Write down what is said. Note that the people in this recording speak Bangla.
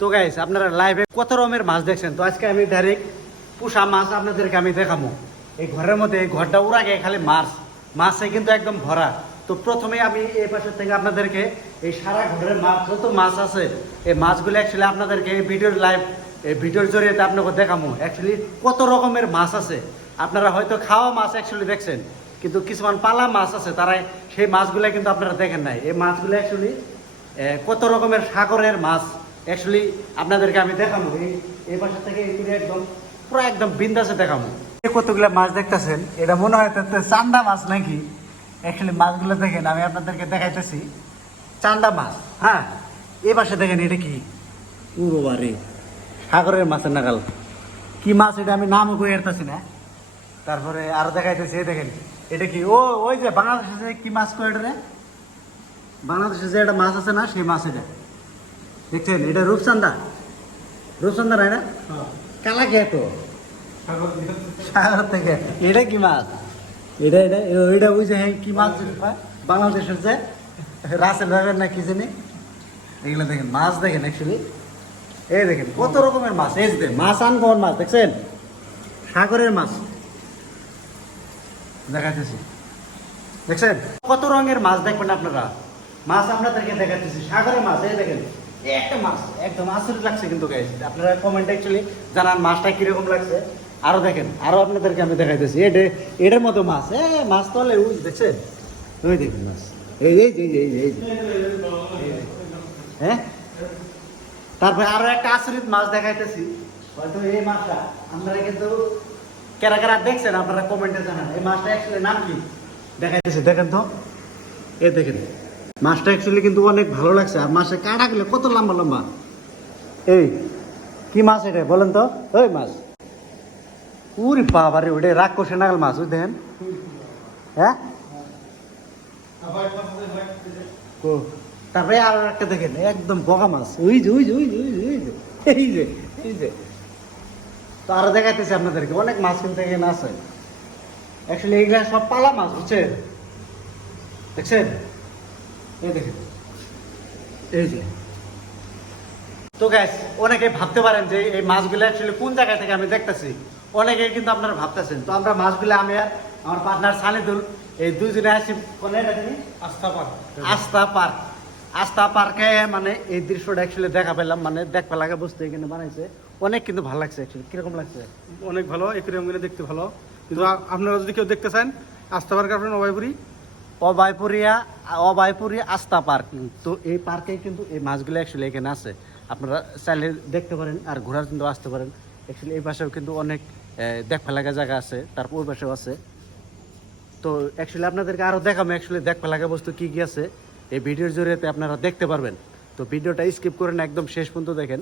তো গাইস আপনারা লাইভে কত রকমের মাছ দেখছেন, তো আজকে আমি ডাইরেক্ট পুষা মাছ আপনাদেরকে আমি দেখাবো। এই ঘরের মধ্যে এই ঘরটা উড়া গিয়ে খালি মাছে কিন্তু একদম ভরা। তো প্রথমে আমি এই পাশের থেকে আপনাদেরকে এই সারা ঘরের মাছ যত মাছ আছে এই মাছগুলো অ্যাকচুয়ালি আপনাদেরকে এই ভিডিওর জরিয়ে আপনাকে দেখাবো অ্যাকচুয়ালি কত রকমের মাছ আছে। আপনারা হয়তো খাওয়া মাছ অ্যাকচুয়ালি দেখছেন, কিন্তু কিছুমান পালা মাছ আছে তারা সেই মাছগুলো কিন্তু আপনারা দেখেন নাই। এই মাছগুলো অ্যাকচুয়ালি কত রকমের সাগরের মাছ অ্যাকচুয়ালি আপনাদেরকে আমি দেখাবো। এই পাশে থেকে একদম পুরো একদম বিন্দাসে দেখাবো। কতগুলো মাছ দেখতেছেন, এটা মনে হয় চান্দা মাছ নাকি। অ্যাকচুয়ালি মাছগুলো দেখেন, আমি আপনাদেরকে দেখাইতেছি চান্দা মাছ। হ্যাঁ, এই পাশে দেখেন এটা কি উড়োবারে সাগরের মাছের নাগাল কি মাছ, এটা আমি নামও কই এরতেছি না। তারপরে আরো দেখাইতেছি, এই দেখেন এটা কি ওই যে বাংলাদেশে যে কি মাছ কয় এটা রে, বাংলাদেশে যে একটা মাছ আছে না সেই মাছ এটা দেখছেন, এটা রূপচান্দা নাই না, কালা খেয়ে তো সাগর থেকে। এটা কি মাছ, এটা ওই যে কি মাছ বাংলাদেশের যে রাসেল ভাবের না কি জানি, এগুলো দেখেন মাছ দেখেন অ্যাকচুয়ালি। এই দেখেন কত রকমের মাছ, এই যে মাছ আনকমন মাছ দেখছেন, সাগরের মাছ দেখাতেছি দেখছেন। কত রঙের মাছ দেখবেন আপনারা, মাছ আপনাদেরকে দেখাতেছি সাগরের মাছ। এই দেখেন একটা মাছ একদম আশ্চর্য লাগছে কিন্তু গাইস, আপনারা কমেন্ট অ্যাকচুয়ালি জানান মাছটা কিরকম লাগছে। আরো দেখেন, আরো আপনাদেরকে আমি দেখাইতেছি এটার মতো মাছ। মাছ তলে ওই দেখছেন, ওই দেখেন মাছ, এই হ্যাঁ। তারপরে আরো একটা আচরিত মাছ দেখাইতেছি, হয়তো এই মাছটা আপনারা কিন্তু কারা কারা দেখছেন আপনারা কমেন্টে জানান। এই মাছটা অ্যাকচুয়ালি নাম কি দেখাইতেছি, দেখেন তো। এই দেখেন মাছটা অ্যাকচুয়ালি কিন্তু অনেক ভালো লাগছে, আর মাছের কাঁটাগুলো কত লম্বা লম্বা। এই কি মাছ এটা বলেন তো, ওই মাছ উরি বাবারে, ওটা রাক্ষসে নাগাল মাছ, ওই দেখেন। হ্যাঁ, তারপরে আর একটা দেখেন একদম বগা মাছ, ওই যে এই যে। তো আরো দেখাইতেছি আপনাদেরকে অনেক মাছ কিন্তু এখানে আছে। অ্যাকচুয়ালি এইগুলা সব পালা মাছ, বুঝছেন, দেখছেন। এই দেখেন এই যে। তো গ্যাস অনেকে ভাবতে পারেন যে এই মাছগুলো অ্যাকচুয়ালি কোন জায়গা থেকে আমি দেখতেছি, অনেকে কিন্তু আপনারা ভাবতেছেন। তো আমরা মাছগুলো আমি আর আমার পার্টনার সানিদুল এই দুইজনে আসি আস্থা পার্কে, মানে এই দৃশ্যটা অ্যাকচুয়ালি দেখা পেলাম, মানে দেখতে লাগে বুঝতে এখানে বানাইছে অনেক কিন্তু ভালো লাগছে। অ্যাকচুয়ালি কিরকম লাগছে, অনেক ভালো, একুরিয়ামগুলো দেখতে ভালো। কিন্তু আপনারা যদি কেউ দেখতে চান আস্থা পার্ক আসবেন, অভয়পুরিয়া আস্থা পার্ক। তো এই পার্কে কিন্তু এই মাছগুলো অ্যাকচুয়ালি এখানে আছে, আপনারা চাইলে দেখতে পারেন আর ঘোরার জন্য আসতে পারেন। অ্যাকচুয়ালি এই পাশেও কিন্তু অনেক দেখা লাগা জায়গা আছে, তারপর ওই পাশেও আছে। তো অ্যাকচুয়ালি আপনাদেরকে আরও দেখাবো অ্যাকচুয়ালি দেখা লাগা বস্তু কী কী আছে এই ভিডিওর জরিয়ে আপনারা দেখতে পারবেন। তো ভিডিওটা স্কিপ করেন, একদম শেষ পর্যন্ত দেখেন।